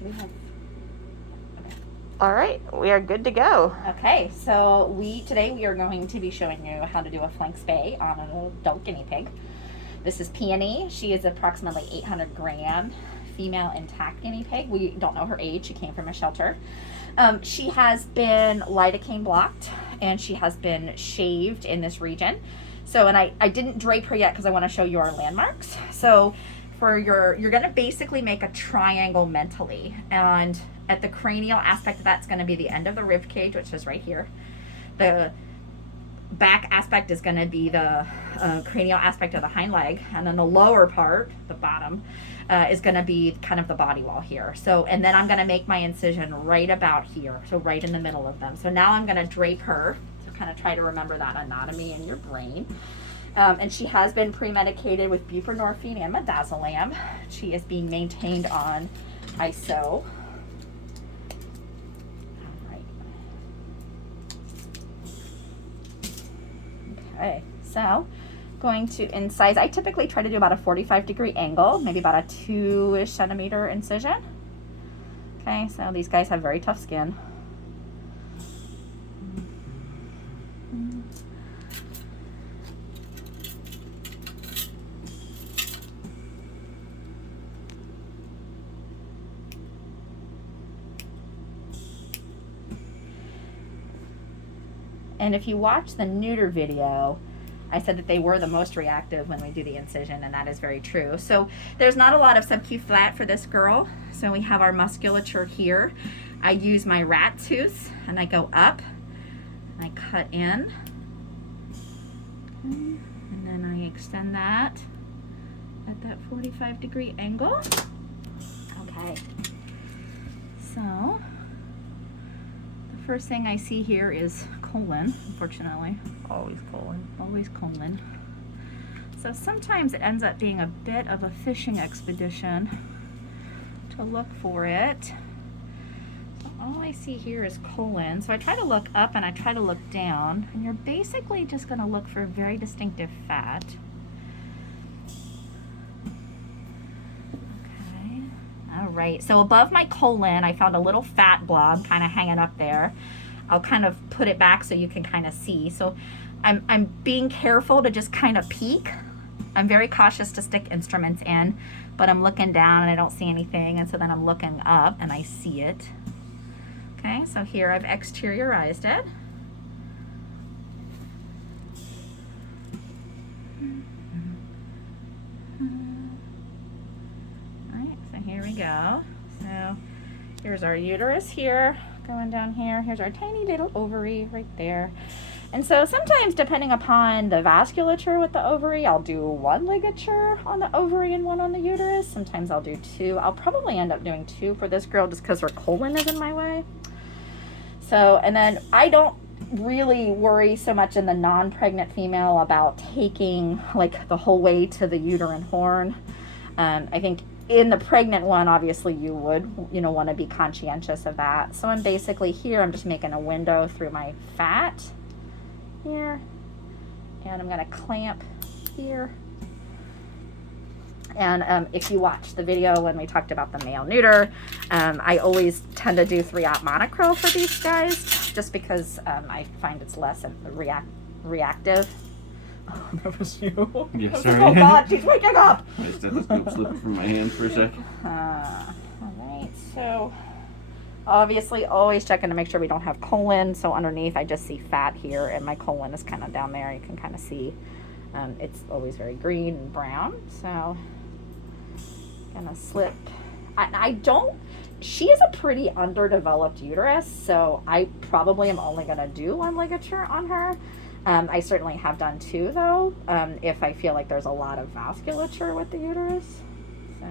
do we have? Okay. All right, we are good to go. Okay, so today we are going to be showing you how to do a flank spay on an adult guinea pig. This is Peony. She is approximately 800 gram female intact guinea pig. We don't know her age. She came from a shelter. She has been lidocaine blocked and she has been shaved in this region. So, and I didn't drape her yet because I want to show you our landmarks. So you're going to basically make a triangle mentally, and at the cranial aspect of that's going to be the end of the rib cage, which is right here. The back aspect is going to be the cranial aspect of the hind leg, and then the lower part, the bottom, is going to be kind of the body wall here. So, and then I'm going to make my incision right about here, so right in the middle of them. So now I'm going to drape her, so kind of try to remember that anatomy in your brain. And she has been pre-medicated with buprenorphine and midazolam. She is being maintained on ISO. Okay, so going to incise. I typically try to do about a 45-degree angle, maybe about a 2-ish centimeter incision. Okay, so these guys have very tough skin. And if you watch the neuter video, I said that they were the most reactive when we do the incision, and that is very true. So there's not a lot of sub-Q flat for this girl. So we have our musculature here. I use my rat tooth, and I go up, and I cut in. Okay. And then I extend that at that 45-degree angle. Okay. So the first thing I see here is colon, unfortunately. Always colon. Always colon. So sometimes it ends up being a bit of a fishing expedition to look for it. So all I see here is colon. So I try to look up and I try to look down, and you're basically just going to look for very distinctive fat. Okay. All right. So above my colon, I found a little fat blob kind of hanging up there. I'll kind of put it back so you can kind of see. So I'm being careful to just kind of peek. I'm very cautious to stick instruments in, but I'm looking down and I don't see anything, and so then I'm looking up and I see it. Okay, so here I've exteriorized it. All right, so here we go. So here's our uterus here. Going down here, here's our tiny little ovary right there. And so sometimes, depending upon the vasculature with the ovary, I'll do 1 ligature on the ovary and 1 on the uterus. Sometimes I'll do 2. I'll probably end up doing 2 for this girl just because her colon is in my way. So, and then I don't really worry so much in the non-pregnant female about taking like the whole way to the uterine horn. I think in the pregnant one, obviously you would, want to be conscientious of that. So I'm basically here, I'm just making a window through my fat here, and I'm going to clamp here. And if you watch the video when we talked about the male neuter, I always tend to do 3-aught monochrome for these guys, just because I find it's less reactive. Oh, that was you. Yes, sorry. Oh God, she's waking up. My stethoscope slipped from my hand for a sec. All right, so obviously always checking to make sure we don't have colon. So underneath I just see fat here, and my colon is kind of down there. You can kind of see it's always very green and brown. So gonna slip. She is a pretty underdeveloped uterus, so I probably am only gonna do 1 ligature on her. I certainly have done 2 though, if I feel like there's a lot of vasculature with the uterus. So,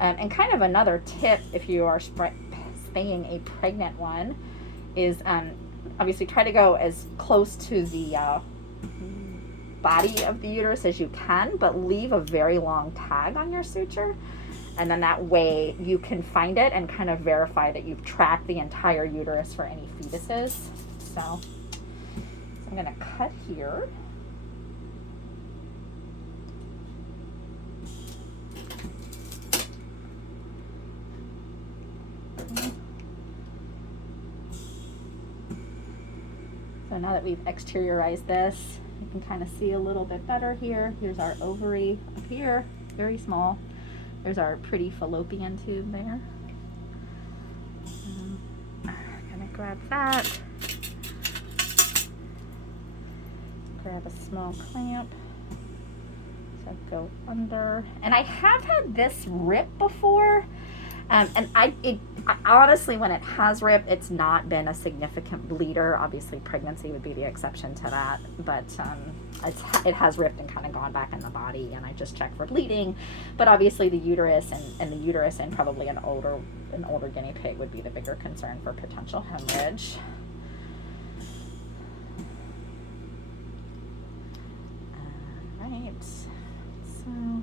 and kind of another tip if you are spaying a pregnant one is obviously try to go as close to the body of the uterus as you can, but leave a very long tag on your suture. And then that way you can find it and kind of verify that you've tracked the entire uterus for any fetuses. So I'm going to cut here. So now that we've exteriorized this, you can kind of see a little bit better here. Here's our ovary up here, very small. There's our pretty fallopian tube there. Gonna grab that. Grab a small clamp. So go under. And I have had this rip before. And honestly, when it has ripped, it's not been a significant bleeder. Obviously, pregnancy would be the exception to that. But it has ripped and kind of gone back in the body, and I just checked for bleeding. But obviously, the uterus and the uterus and probably an older guinea pig would be the bigger concern for potential hemorrhage. All right. So.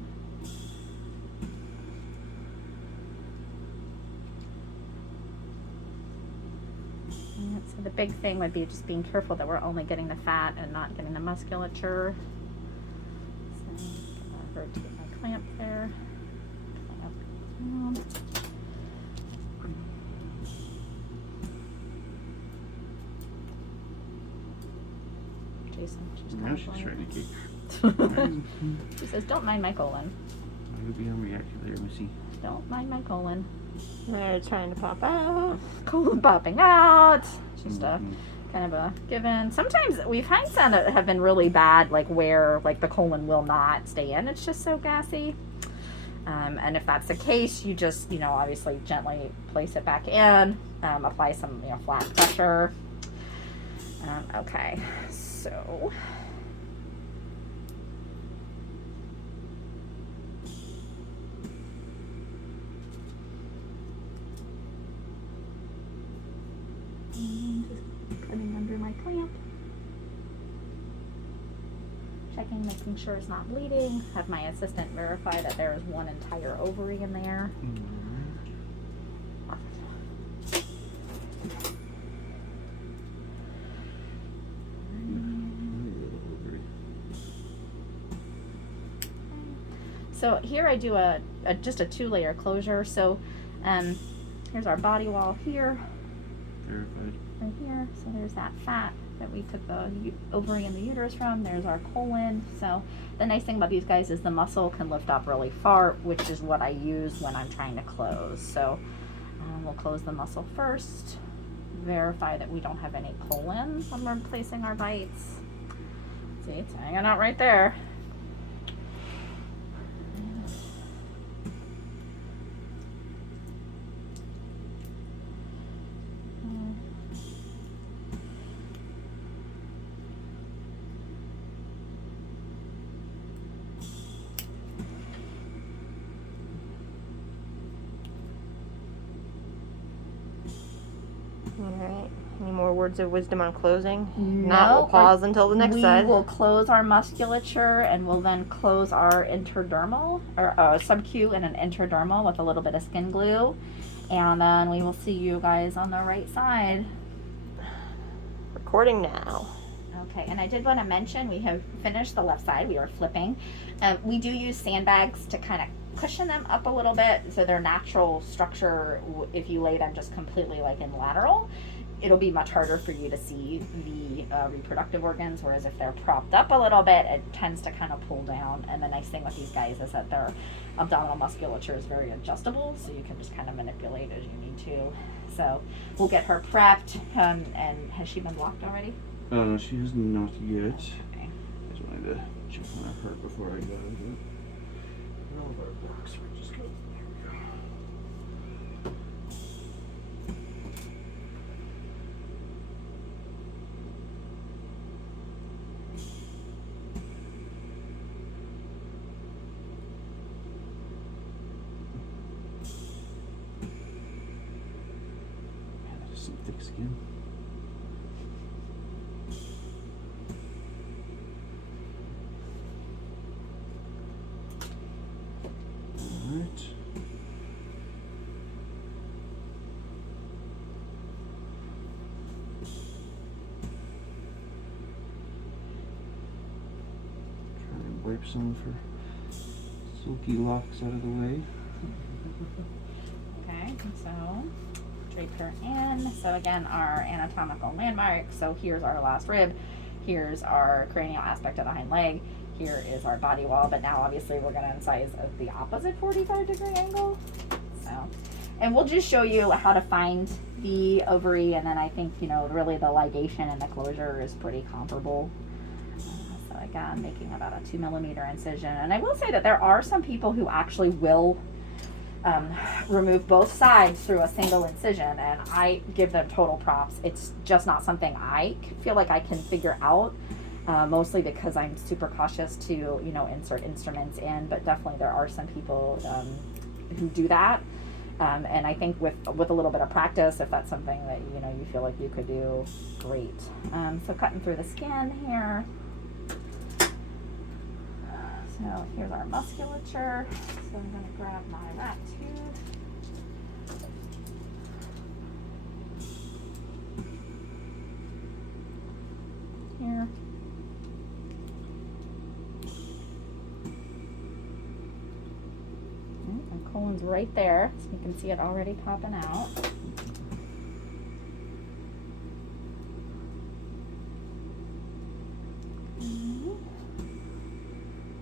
So the big thing would be just being careful that we're only getting the fat and not getting the musculature. So I'm going to rotate my clamp there. Jason, she's Now she's trying to kick. She says, "Don't mind my colon." I could be on reaction there, Missy. Don't mind my colon. They're trying to pop out. Colon popping out. Just a kind of a given. Sometimes we find some that have been really bad, like where like the colon will not stay in. It's just so gassy. And if that's the case, you just, obviously gently place it back in, apply some, flat pressure. Okay, so. Just cutting under my clamp. Checking, making sure it's not bleeding. Have my assistant verify that there is one entire ovary in there. So here I do just a 2-layer closure. So here's our body wall here. Verified. Right here. So there's that fat that we took the ovary and the uterus from. There's our colon. So the nice thing about these guys is the muscle can lift up really far, which is what I use when I'm trying to close. So we'll close the muscle first. Verify that we don't have any colon when we're placing our bites. See, it's hanging out right there. Alright. Any more words of wisdom on closing? No, Not, we'll pause until the next side. We will close our musculature and we'll then close our intradermal, or sub-Q and an intradermal with a little bit of skin glue. And then we will see you guys on the right side. Recording now. Okay, and I did want to mention we have finished the left side. We are flipping. We do use sandbags to kind of cushion them up a little bit so their natural structure, if you lay them just completely like in lateral, it'll be much harder for you to see the reproductive organs, whereas if they're propped up a little bit, it tends to kind of pull down. And the nice thing with these guys is that their abdominal musculature is very adjustable, so you can just kind of manipulate as you need to. So we'll get her prepped. And has she been blocked already? She has not yet. Okay. I just wanted to check on her before I got into it. All of our blocks are just good. There we go. Man, that is some thick skin. Alright. Try and wipe some of her silky locks out of the way. Okay, so drape her in. So again, our anatomical landmark. So here's our last rib. Here's our cranial aspect of the hind leg. Here is our body wall, but now obviously we're gonna incise at the opposite 45-degree angle. So, and we'll just show you how to find the ovary, and then I think, you know, really the ligation and the closure is pretty comparable. So again, making about a 2 millimeter incision. And I will say that there are some people who actually will remove both sides through a single incision, and I give them total props. It's just not something I feel like I can figure out, mostly because I'm super cautious to, you know, insert instruments in, but definitely there are some people who do that. And I think with a little bit of practice, if that's something that, you know, you feel like you could do, great. So cutting through the skin here. So here's our musculature. So I'm going to grab my rat tube. Here. And colon's right there, so you can see it already popping out.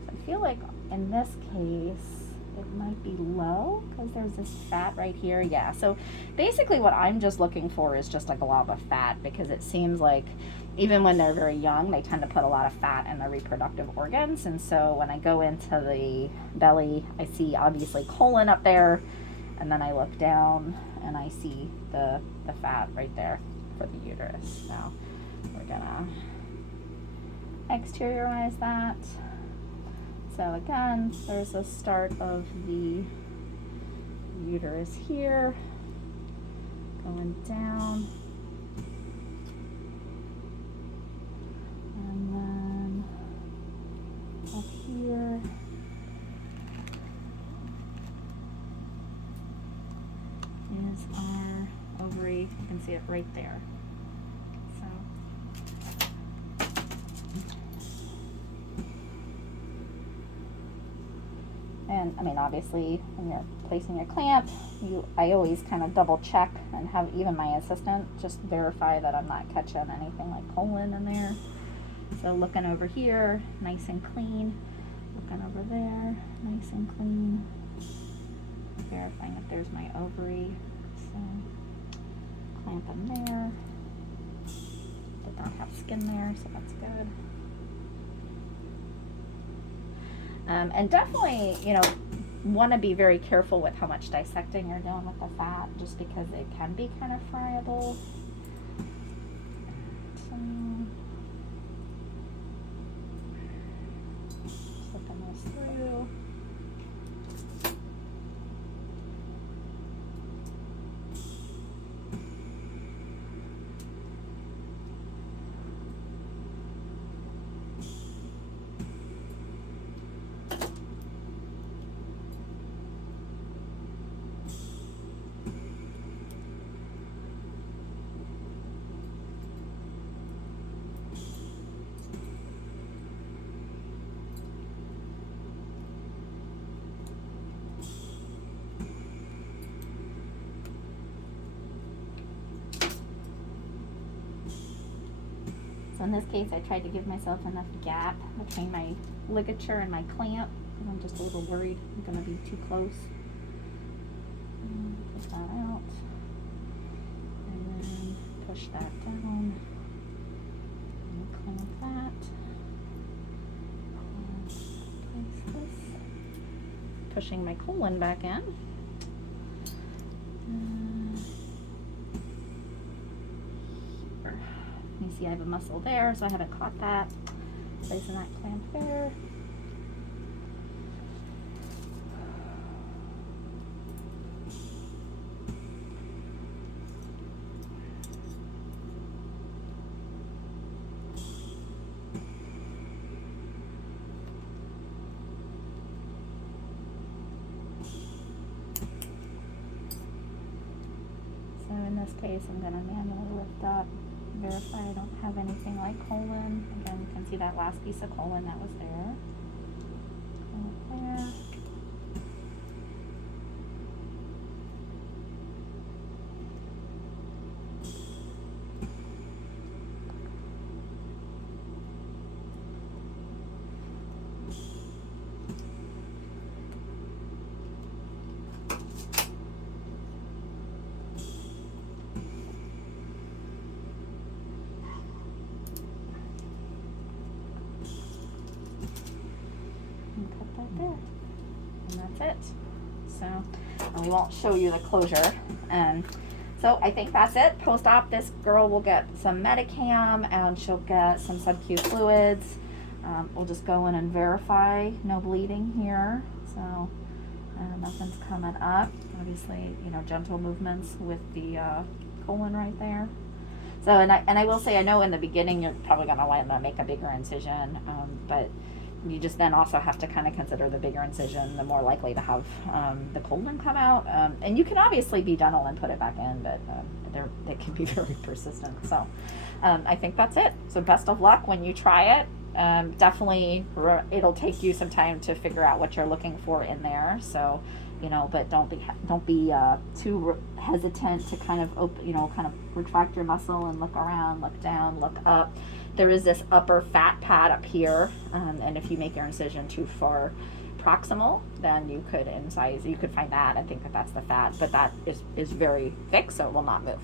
I feel like in this case it might be low because there's this fat right here. Yeah, so basically what I'm just looking for is just a glob of fat, because it seems like even when they're very young they tend to put a lot of fat in their reproductive organs. And so when I go into the belly, I see obviously colon up there, and then I look down and I see the fat right there for the uterus. Now we're gonna exteriorize that. So again, there's a start of the uterus here, going down, and then up here, is our ovary. You can see it right there. And I mean, obviously, when you're placing your clamp, I always kind of double check and have even my assistant just verify that I'm not catching anything like colon in there. So looking over here, nice and clean. Looking over there, nice and clean. Verifying that there's my ovary. So clamp in there. Did not have skin there, so that's good. And definitely, you know, want to be very careful with how much dissecting you're doing with the fat, just because it can be kind of friable. So, slipping this through. So in this case, I tried to give myself enough gap between my ligature and my clamp, because I'm just a little worried I'm going to be too close. Push that out, and then push that down, and clamp that, and place this, pushing my colon back in. You see I have a muscle there, so I haven't caught that. Placing that clamp there. So in this case, I'm going to manually lift up. Verify I don't have anything like colon. Again, you can see that last piece of colon that was there. There. So, and we won't show you the closure. So I think that's it. Post-op, this girl will get some Medicam and she'll get some sub-Q fluids. We'll just go in and verify no bleeding here. So nothing's coming up. Obviously, you know, gentle movements with the colon right there. So, and I will say, I know in the beginning you're probably going to want to make a bigger incision, but you just then also have to kind of consider the bigger incision, the more likely to have the colon come out. And you can obviously be gentle and put it back in, but they can be very persistent. So I think that's it. So best of luck when you try it. Definitely, it'll take you some time to figure out what you're looking for in there. So, you know, but don't be too hesitant to kind of kind of retract your muscle and look around, look down, look up. There is this upper fat pad up here, and if you make your incision too far proximal, then you could incise. You could find that and think that that's the fat, but that is very thick, so it will not move.